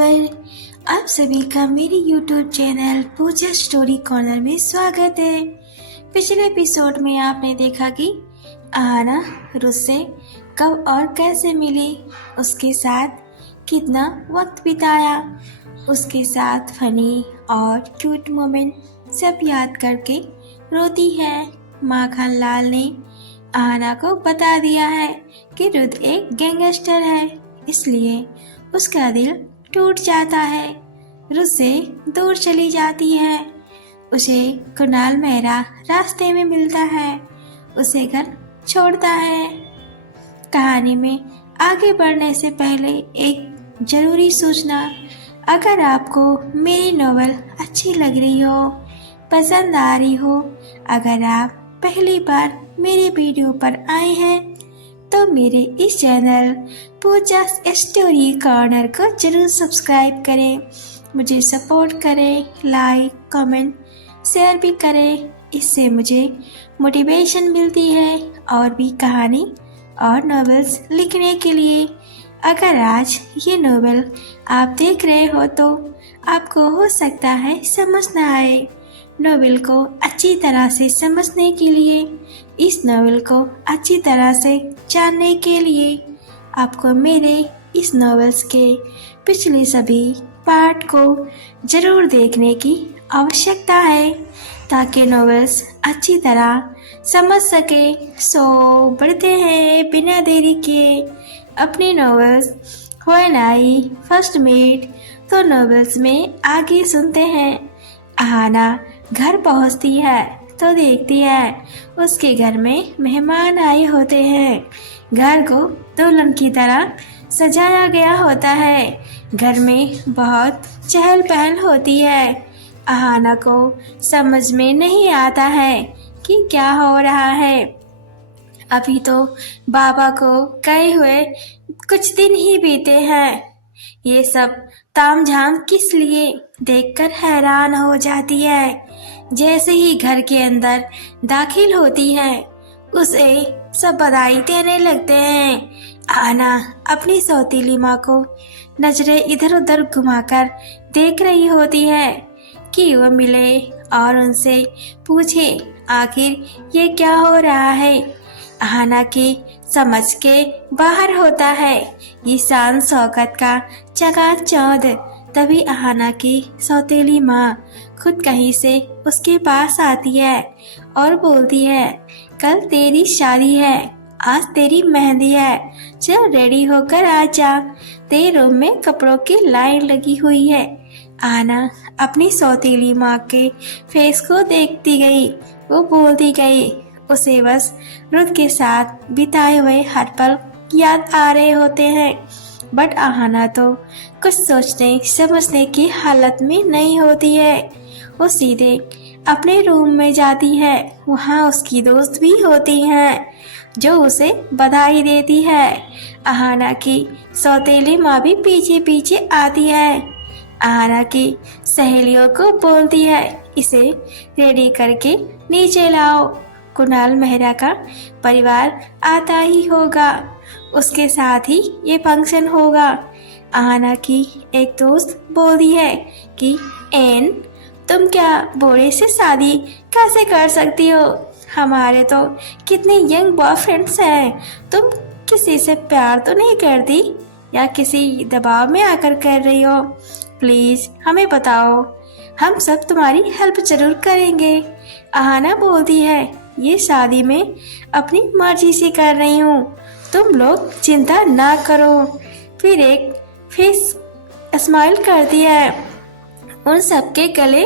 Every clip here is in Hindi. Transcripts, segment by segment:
व्यूअर, आप सभी का मेरे यूट्यूब चैनल पूजा स्टोरी कॉर्नर में स्वागत है। पिछले एपिसोड में आपने देखा कि आहना रुस से कब और कैसे मिली, उसके साथ कितना वक्त बिताया, उसके साथ फनी और क्यूट मोमेंट सब याद करके रोती है। माखन लाल ने आहना को बता दिया है कि रुद एक गैंगस्टर है, इसलिए उसका दिल टूट जाता है। रुद से दूर चली जाती है। उसे कुणाल मेहरा रास्ते में मिलता है, उसे घर छोड़ता है। कहानी में आगे बढ़ने से पहले एक जरूरी सूचना, अगर आपको मेरी नॉवेल अच्छी लग रही हो, पसंद आ रही हो, अगर आप पहली बार मेरे वीडियो पर आए हैं तो मेरे इस चैनल पूजा स्टोरी कॉर्नर को जरूर सब्सक्राइब करें, मुझे सपोर्ट करें, लाइक कमेंट शेयर भी करें। इससे मुझे मोटिवेशन मिलती है और भी कहानी और नॉवेल्स लिखने के लिए। अगर आज ये नॉवेल आप देख रहे हो तो आपको हो सकता है समझ ना आए। नॉवेल को अच्छी तरह से समझने के लिए, इस नॉवेल को अच्छी तरह से जानने के लिए आपको मेरे इस नॉवेल्स के पिछले सभी पार्ट को जरूर देखने की आवश्यकता है, ताकि नॉवेल्स अच्छी तरह समझ सके। सो बढ़ते हैं बिना देरी के अपनी novels when I first met तो नॉवेल्स में आगे सुनते हैं। आहना घर पहुंचती है तो देखती है उसके घर में मेहमान आए होते हैं। घर को दुल्हन की तरह सजाया गया होता है। घर में बहुत चहल पहल होती है। आहना को समझ में नहीं आता है कि क्या हो रहा है। अभी तो बाबा को गए हुए कुछ दिन ही बीते हैं। ये सब तामझाम किस लिए देखकर हैरान हो जाती है। जैसे ही घर के अंदर दाखिल होती है उसे सब बधाई देने लगते हैं। आहना अपनी सौतीली माँ को नजरें इधर उधर घुमाकर देख रही होती है कि वो मिले और उनसे पूछे आखिर ये क्या हो रहा है। आहना की समझ के बाहर होता है ये शान शौकत का चकाचौंध। तभी आहना की सौतेली माँ खुद कहीं से उसके पास आती है और बोलती है, कल तेरी शादी है, आज तेरी मेहंदी है, चल रेडी होकर आ जा, तेरे रूम में कपड़ों की लाइन लगी हुई है। आहना अपनी सौतेली माँ के फेस को देखती गई, वो बोलती गई। उसे बस रुद के साथ बिताए हुए हर पल याद आ रहे होते हैं, बट आहना तो कुछ सोचने समझने की हालत में नहीं होती है। वो सीधे अपने रूम में जाती है। वहाँ उसकी दोस्त भी होती हैं जो उसे बधाई देती है। आहना की सौतेली माँ भी पीछे पीछे आती है। आहना की सहेलियों को बोलती है, इसे रेडी करके नीचे लाओ, कुणाल मेहरा का परिवार आता ही होगा, उसके साथ ही ये फंक्शन होगा। आहना की एक दोस्त बोलती है कि एन, तुम क्या बूढ़े से शादी कैसे कर सकती हो, हमारे तो कितने यंग बॉयफ्रेंड्स हैं, तुम किसी से प्यार तो नहीं करती या किसी दबाव में आकर कर रही हो, प्लीज हमें बताओ, हम सब तुम्हारी हेल्प जरूर करेंगे। आहना बोलती है, ये शादी में अपनी मर्जी से कर रही हूँ, तुम लोग चिंता ना करो। फिर एक फेस स्माइल करती है, उन सबके गले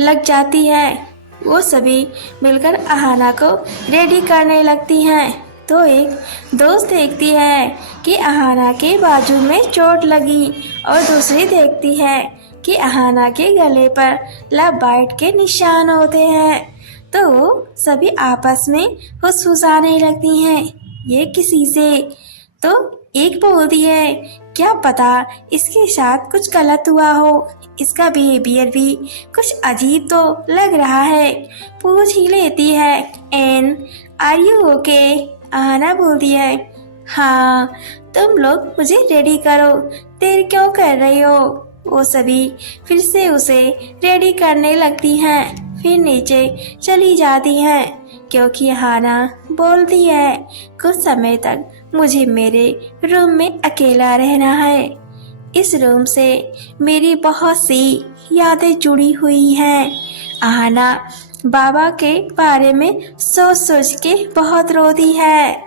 लग जाती है। वो सभी मिलकर आहना को रेडी करने लगती हैं। तो एक दोस्त देखती है कि आहना के बाजू में चोट लगी और दूसरी देखती है कि आहना के गले पर लव बाइट के निशान होते हैं। तो वो सभी आपस में फुसफुसाने लगती हैं, ये किसी से। तो एक बोलती है, क्या पता इसके साथ कुछ गलत हुआ हो, इसका बिहेवियर भी कुछ अजीब तो लग रहा है। पूछ ही लेती है, and are you okay. Aahana बोलती है, हाँ, तुम लोग मुझे रेडी करो, देर क्यों कर रही हो। वो सभी फिर से उसे रेडी करने लगती हैं। फिर नीचे चली जाती हैं क्योंकि हाना बोलती है कुछ समय तक मुझे मेरे रूम में अकेला रहना है। इस रूम से मेरी बहुत सी यादें जुड़ी हुई हैं। हाना बाबा के बारे में सोच सोच के बहुत रोती है।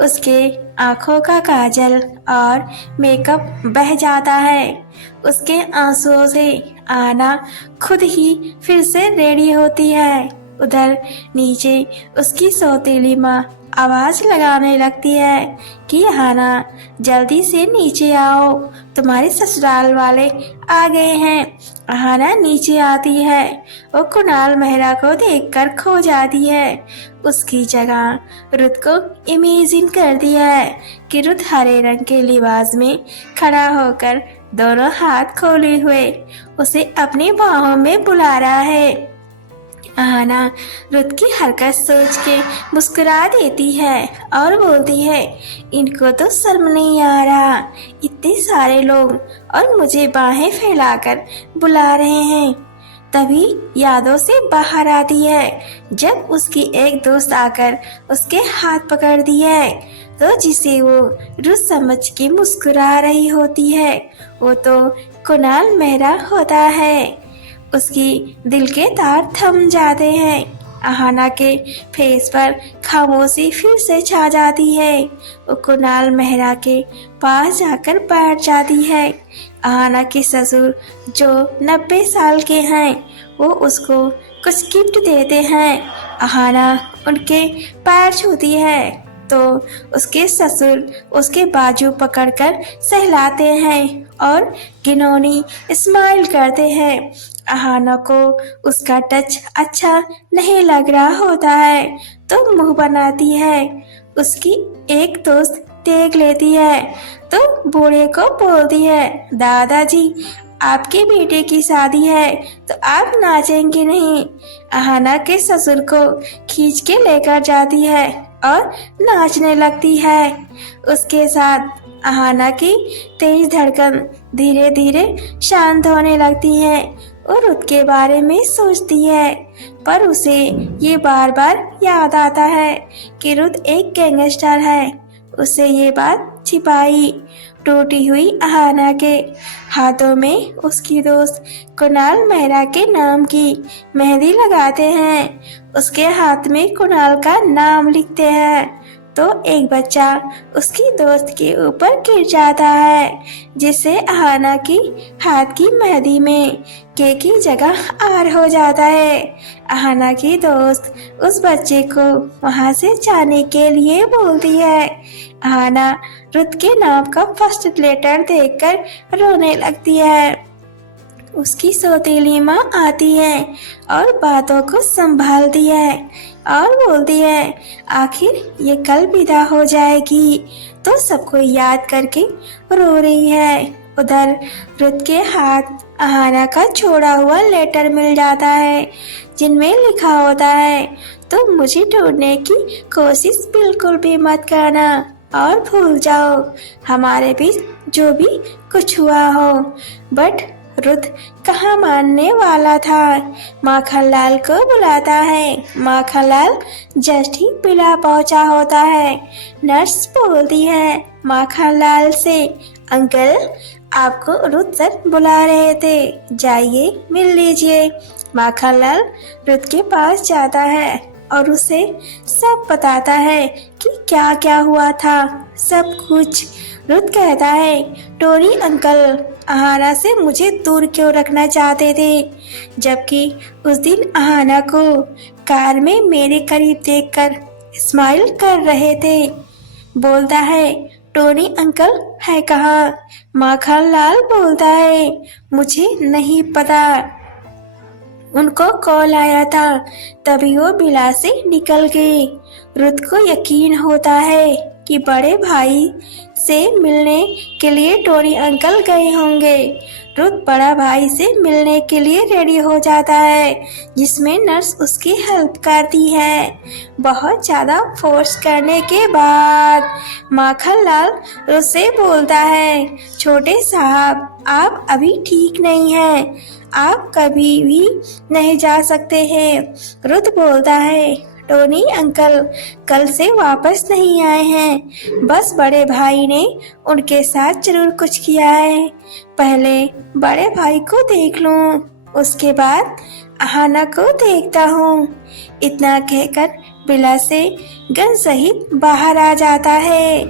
उसके आंखों का काजल और मेकअप बह जाता है। उसके आंसुओं से आना खुद ही फिर से रेडी होती है। उधर नीचे उसकी सौतेली माँ आवाज लगाने लगती है कि हाना जल्दी से नीचे आओ, तुम्हारे ससुराल वाले आ गए हैं। हाना नीचे आती है। वो कुणाल मेहरा को देखकर खो जाती है। उसकी जगह रुत को इमेजिन कर दिया है कि रुत हरे रंग के लिबास में खड़ा होकर दोनों हाथ खोले हुए उसे अपनी बाहों में बुला रहा है। आना रुत की हरकत सोच के मुस्कुरा देती है और बोलती है इनको तो शर्म नहीं आ रहा, इतने सारे लोग और मुझे बाहें फैलाकर बुला रहे हैं। तभी यादों से बाहर आती है जब उसकी एक दोस्त आकर उसके हाथ पकड़ दी है तो जिसे वो रुत समझ के मुस्कुरा रही होती है वो तो कुणाल मेहरा होता है। उसकी दिल के तार थम जाते हैं। आहाना के फेस पर खामोशी फिर से छा जाती है। वो कुणाल मेहरा के पास जाकर बैठ जाती है। आहाना के ससुर जो 90 साल के हैं वो उसको कुछ गिफ्ट देते हैं। आहाना उनके पैर छूती है तो उसके ससुर उसके बाजू पकड़कर सहलाते हैं और घिनौनी स्माइल करते हैं। आहाना को उसका टच अच्छा नहीं लग रहा होता है तो मुंह बनाती है। उसकी एक दोस्त देख लेती है तो बूढ़े को बोलती है दादाजी आपके बेटे की शादी है तो आप नाचेंगे नहीं। आहाना के ससुर को खींच के लेकर जाती है और नाचने लगती है। उसके साथ आहाना की तेज धड़कन धीरे धीरे शांत होने लगती है और रुत के बारे में सोचती है पर उसे ये बार बार याद आता है कि रुत एक गैंगस्टर है। उसे ये बात छिपाई। टूटी हुई आहाना के हाथों में उसकी दोस्त कुणाल मेहरा के नाम की मेहंदी लगाते हैं। उसके हाथ में कुणाल का नाम लिखते हैं तो एक बच्चा उसकी दोस्त के ऊपर गिर जाता है जिससे आहाना की हाथ की मेहंदी में के की जगह आर हो जाता है। आहाना की दोस्त उस बच्चे को वहां से जाने के लिए बोलती है। आहाना रुत के नाम का फर्स्ट लेटर देखकर रोने लगती है। उसकी सौतेली माँ आती है और बातों को संभालती है और बोलती है आखिर ये कल विदा हो जाएगी तो सबको याद करके रो रही है। उधर रुत के हाथ आहाना का छोड़ा हुआ लेटर मिल जाता है जिनमें लिखा होता है तो मुझे ढूंढने की कोशिश बिल्कुल भी मत करना और भूल जाओ हमारे बीच जो भी कुछ हुआ हो। बट रुत कहाँ मानने वाला था। माखनलाल को बुलाता है। माखनलाल जस्ट ही पिला पहुंचा होता है। नर्स बोलती है माखनलाल से अंकल आपको रुत सर बुला रहे थे, जाइए मिल लीजिए। माखनलाल रुत के पास जाता है और उसे सब बताता है कि क्या क्या हुआ था, सब कुछ। रुत कहता है टोनी अंकल आहाना से मुझे दूर क्यों रखना चाहते थे जबकि उस दिन आहाना को कार में मेरे करीब देखकर स्माइल कर रहे थे। बोलता है टोनी अंकल है कहाँ। माखनलाल बोलता है मुझे नहीं पता, उनको कॉल आया था तभी वो बिला से निकल गए। रुत को यकीन होता है कि बड़े भाई से मिलने के लिए टोनी अंकल गए होंगे। रुत बड़ा भाई से मिलने के लिए रेडी हो जाता है, जिसमें नर्स उसकी हेल्प करती है। बहुत ज़्यादा फोर्स करने के बाद माखनलाल रुत से बोलता है, छोटे साहब आप अभी ठीक नहीं हैं, आप कभी भी नहीं जा सकते हैं। रुत बोलता है, टोनी अंकल कल से वापस नहीं आए हैं, बस बड़े भाई ने उनके साथ जरूर कुछ किया है। पहले बड़े भाई को देख लूं, उसके बाद अहाना को देखता हूँ। इतना कहकर बिला से गन सहित बाहर आ जाता है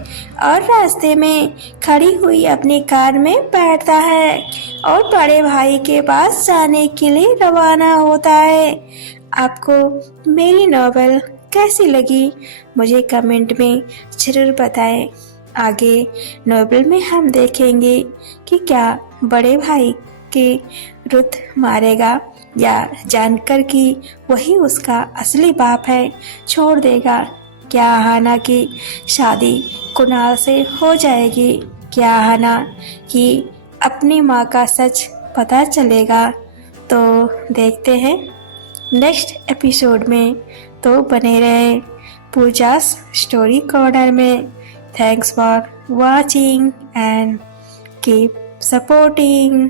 और रास्ते में खड़ी हुई अपनी कार में बैठता है और बड़े भाई के पास जाने के लिए रवाना होता है। आपको मेरी नॉवेल कैसी लगी मुझे कमेंट में ज़रूर बताएं। आगे नॉवेल में हम देखेंगे कि क्या बड़े भाई के रुत मारेगा या जानकर कि वही उसका असली बाप है छोड़ देगा। क्या अहाना की शादी कुणाल से हो जाएगी? क्या अहाना की अपनी माँ का सच पता चलेगा? तो देखते हैं नेक्स्ट एपिसोड में। तो बने रहे पूजास स्टोरी कॉर्नर में। Thanks for watching and keep supporting.